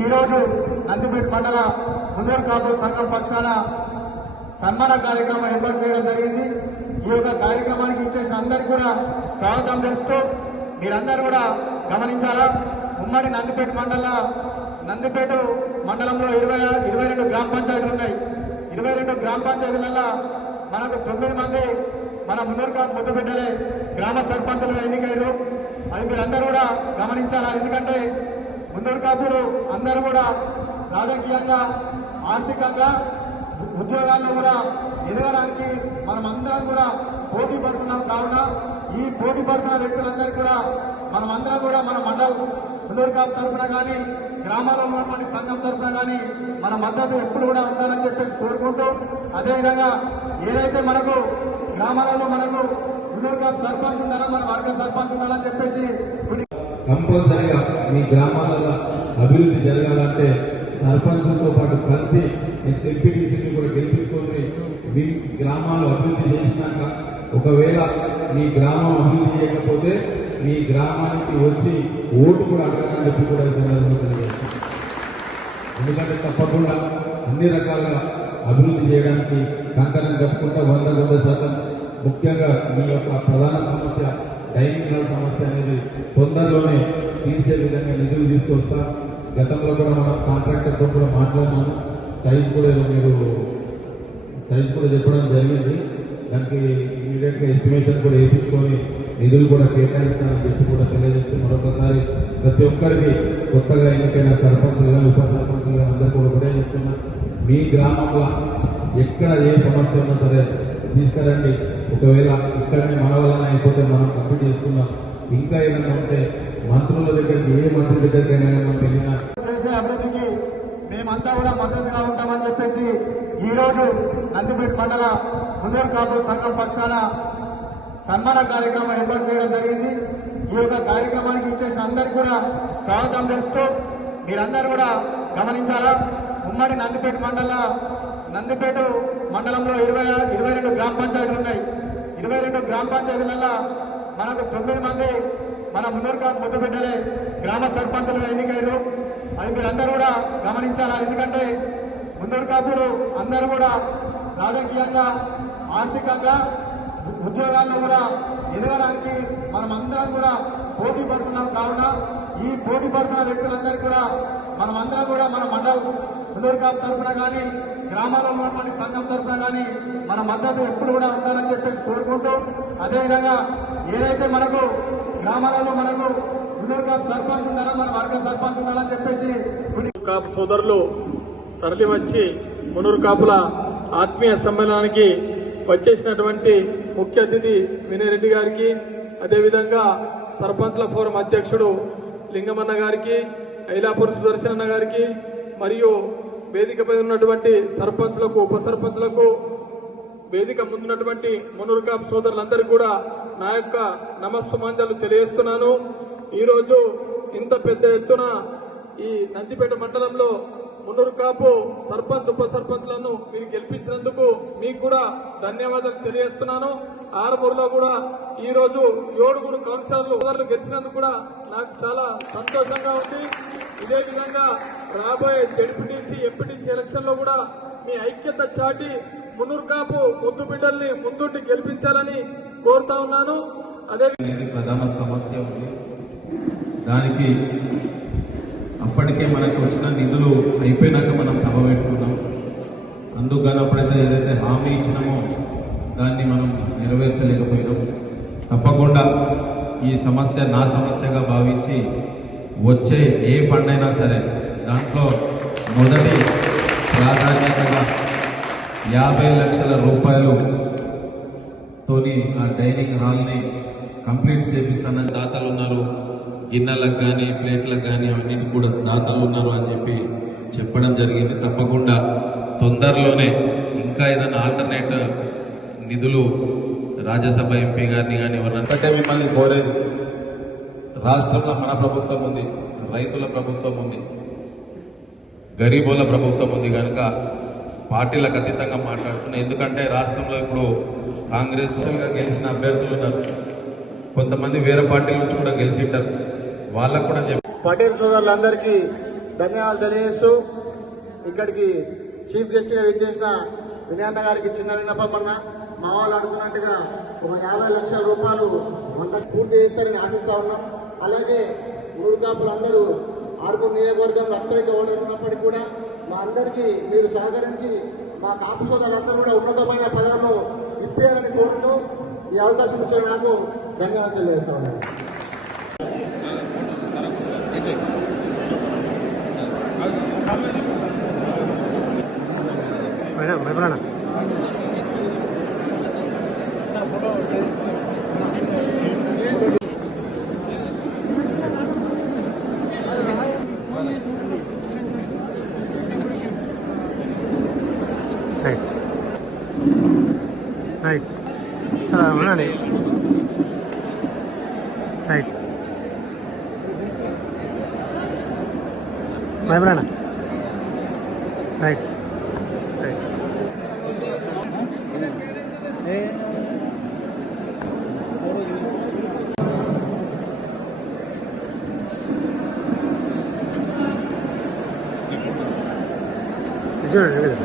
ఈరోజు నందిపేట మండల మున్నూరు కాపు సంఘం పక్షాన సన్మాన కార్యక్రమం ఏర్పాటు చేయడం జరిగింది. ఈ యొక్క కార్యక్రమానికి ఇచ్చేసిన అందరికీ కూడా స్వాగతం తెలుపుతూ మీరందరూ కూడా గమనించాలా, ఉమ్మడి నందిపేట మండలంలో 22 గ్రామ పంచాయతీలు ఉన్నాయి. 22 గ్రామ పంచాయతీలలో మనకు 9 మంది మన మున్నూరు కాపు ముద్దు బిడ్డలే గ్రామ సర్పంచులుగా ఎన్నికయ్యారు. అది మీరందరూ కూడా గమనించాలా. ఎందుకంటే మున్నూరు కాపులు అందరూ కూడా రాజకీయంగా, ఆర్థికంగా, ఉద్యోగాల్లో కూడా ఎదగడానికి మనం అందరం కూడా పోటీ పడుతున్నాం. కావున ఈ పోటీ పడుతున్న వ్యక్తులందరికీ కూడా మనమందరం కూడా మన మండల్ మున్నూరు కాపు తరఫున కానీ, గ్రామాల్లో ఉన్నటువంటి సంఘం తరఫున కానీ మన మద్దతు ఎప్పుడు కూడా ఉండాలని చెప్పేసి కోరుకుంటూ, అదేవిధంగా ఏదైతే మనకు గ్రామాలలో మనకు మున్నూరు కాపు సర్పంచ్ ఉండాలా, మన వర్గ సర్పంచ్ ఉండాలని చెప్పేసి కంపల్సరిగా మీ గ్రామాలలో అభివృద్ధి జరగాలంటే సర్పంచులతో పాటు కలిసి నెక్స్ట్ ఎంపీటీసీని కూడా గెలిపించుకొని మీ గ్రామాలు అభివృద్ధి చేసినాక, ఒకవేళ మీ గ్రామం అభివృద్ధి చేయకపోతే మీ గ్రామానికి వచ్చి ఓటు కూడా అడగడానికి చెప్పి కూడా ఈ సందర్భంగా తెలియజేస్తాం. ఎందుకంటే తప్పకుండా అన్ని రకాలుగా అభివృద్ధి చేయడానికి కంకణం కట్టుకుంటా 100% ముఖ్యంగా మీ యొక్క ప్రధాన సమస్య డైనింగ్ హాల్ సమస్య అనేది తొందరలోనే తీర్చే విధంగా నిధులు తీసుకొస్తా. గతంలో కూడా మనం కాంట్రాక్టర్తో కూడా మాట్లాడినాము. సైజ్ కూడా చెప్పడం జరిగింది. దానికి ఇమీడియట్గా ఎస్టిమేషన్ కూడా వేయించుకొని నిధులు కూడా కేటాయిస్తామని చెప్పి కూడా తెలియజేసి మరొకసారి ప్రతి ఒక్కరికి కొత్తగా ఎన్నికైన సర్పంచులు కానీ, ఉప సర్పంచులు కానీ అందరూ కూడా ఒకటే చెప్తున్నా, మీ గ్రామంలో ఎక్కడ ఏ సమస్య ఉన్నా సరే తీసుకురండి. ఒకవేళ ఇక్కడనే మన వలన అయిపోతే మనం కంప్లీట్ చేసుకుందాం. ఇంకా ఏదైనా ఉంటే మంత్రుల దగ్గరికి, ఏ మంత్రి దగ్గరికైనా వెళ్ళినా చేసే అభివృద్ధికి మేమంతా కూడా మద్దతుగా ఉంటామని చెప్పేసి ఈరోజు నందిపేట మండల మున్నూరు కాపు సంఘం పక్షాన సన్మాన కార్యక్రమం ఏర్పాటు చేయడం జరిగింది. ఈ యొక్క కార్యక్రమానికి ఇచ్చేసిన అందరికీ కూడా స్వాగతం తెలుపుతూ మీరందరూ కూడా గమనించాలా, ఉమ్మడి నందిపేట మండలంలో 22 గ్రామ పంచాయతీలు ఉన్నాయి. 22 గ్రామ పంచాయతీలలో మనకు 9 మంది మన మున్నూరు కాపు ముద్దు బిడ్డలే గ్రామ సర్పంచులుగా ఎన్నికయ్యారు. అది మీరందరూ కూడా గమనించాలా. ఎందుకంటే మున్నూరు కాపులు అందరూ కూడా రాజకీయంగా, ఆర్థికంగా, ఉద్యోగాల్లో కూడా ఎదగడానికి మనం అందరం కూడా పోటీ పడుతున్నాం. కావున ఈ పోటీ పడుతున్న వ్యక్తులందరికీ కూడా మనమందరం కూడా మన మండల్ మున్నూరు కాపు తరఫున కానీ, గ్రామాల్లో ఉన్నటువంటి సంఘం తరఫున కానీ మన మద్దతు ఎప్పుడు కూడా ఉండాలని చెప్పేసి కోరుకుంటూ, అదేవిధంగా ఏదైతే మనకు గ్రామాలలో మనకు మున్నూరు కాపు సర్పంచ్ ఉండాలా, మన వర్గ సర్పంచ్ ఉండాలని చెప్పేసి కాపు సోదరులు తరలి వచ్చి మున్నూరు కాపుల ఆత్మీయ సమ్మేళనానికి వచ్చేసినటువంటి ముఖ్య అతిథి వినయ్ రెడ్డి గారికి, అదేవిధంగా సర్పంచ్ల ఫోరం అధ్యక్షుడు లింగమన్న గారికి, ఐలాపూర్ సుదర్శన్ అన్న గారికి, మరియు వేదికపై ఉన్నటువంటి సర్పంచ్లకు, ఉప సర్పంచ్లకు, వేదిక ముందున్నటువంటి మున్నూరు కాపు సోదరులందరికీ కూడా నా యొక్క నమస్సుమాంజలు తెలియజేస్తున్నాను. ఈరోజు ఇంత పెద్ద ఎత్తున ఈ నందిపేట మండలంలో మున్నూరు కాపు సర్పంచ్, ఉప సర్పంచ్లను మీరు గెలిపించినందుకు మీకు కూడా ధన్యవాదాలు తెలియజేస్తున్నాను. ఆరుమూరులో కూడా ఈరోజు 7 కౌన్సిలర్లు గెలిచినందుకు కూడా నాకు చాలా సంతోషంగా ఉంది. ఇదే విధంగా రాబోయే జెడ్పీటీసీ, ఎంపీటీసీ ఎలక్షన్లో కూడా మీ ఐక్యత చాటి మున్నూరు కాపు ముద్దు బిడ్డల్ని ముందుండి గెలిపించాలని కోరుతా ఉన్నాను. అదే ప్రధాన సమస్య ఉంది. దానికి అప్పటికే మనకు వచ్చిన నిధులు అయిపోయినాక మనం సభ పెట్టుకున్నాం. అందుకు అప్పుడైతే ఏదైతే హామీ ఇచ్చినామో దాన్ని మనం నెరవేర్చలేకపోయినాం. తప్పకుండా ఈ సమస్య నా సమస్యగా భావించి వచ్చే ఏ ఫండ్ అయినా సరే దాంట్లో మొదటి ప్రాధాన్యతగా 50 లక్షల రూపాయలతోని ఆ డైనింగ్ హాల్ని కంప్లీట్ చేపిస్తానని దాతలు ఉన్నారు. గిన్నెలకు కానీ, ప్లేట్లకు కానీ అవన్నిటి కూడా దాతలు ఉన్నారు అని చెప్పి చెప్పడం జరిగింది. తప్పకుండా తొందరలోనే ఇంకా ఏదైనా ఆల్టర్నేట్ నిధులు రాజ్యసభ ఎంపీ గారిని కానీ ఎవరన్నా మిమ్మల్ని కోరేది, రాష్ట్రంలో మన ప్రభుత్వం ఉంది, రైతుల ప్రభుత్వం ఉంది, గరీబుల ప్రభుత్వం ఉంది. కనుక పార్టీలకు అతీతంగా మాట్లాడుతున్నాయి. ఎందుకంటే రాష్ట్రంలో ఇప్పుడు కాంగ్రెస్ గెలిచిన అభ్యర్థులు ఉన్నారు, కొంతమంది వేరే పార్టీల నుంచి కూడా గెలిచింటారు. వాళ్ళకు కూడా పటేల్ సోదరులందరికీ ధన్యవాదాలు తెలియజేస్తూ ఇక్కడికి చీఫ్ గెస్ట్గా విచ్చేసిన వినయన్న గారికి చిన్న విన్నపం అన్న మా వాళ్ళు అడుగుతున్నట్టుగా ఒక 50 లక్షల రూపాయలు వంట పూర్తి చేస్తారని ఆశిస్తా ఉన్నాం. అలాగే ఊరుకాపులందరూ ఆర్మూర్ నియోజకవర్గంలో అత్యధిక ఓటర్ ఉన్నప్పటికీ కూడా మా అందరికీ మీరు సహకరించి మా కాపు సోదరులందరూ కూడా ఉన్నతమైన పదవులను ఇప్పారని కోరుతూ ఈ అవకాశం ఇచ్చిన నాకు ధన్యవాదాలు తెలియజేస్తా ఉన్నాను. రైట్ చాలా ఉండండి. రైట్ మైబ్రానా రైట్ రైట్ చూడండి రైట్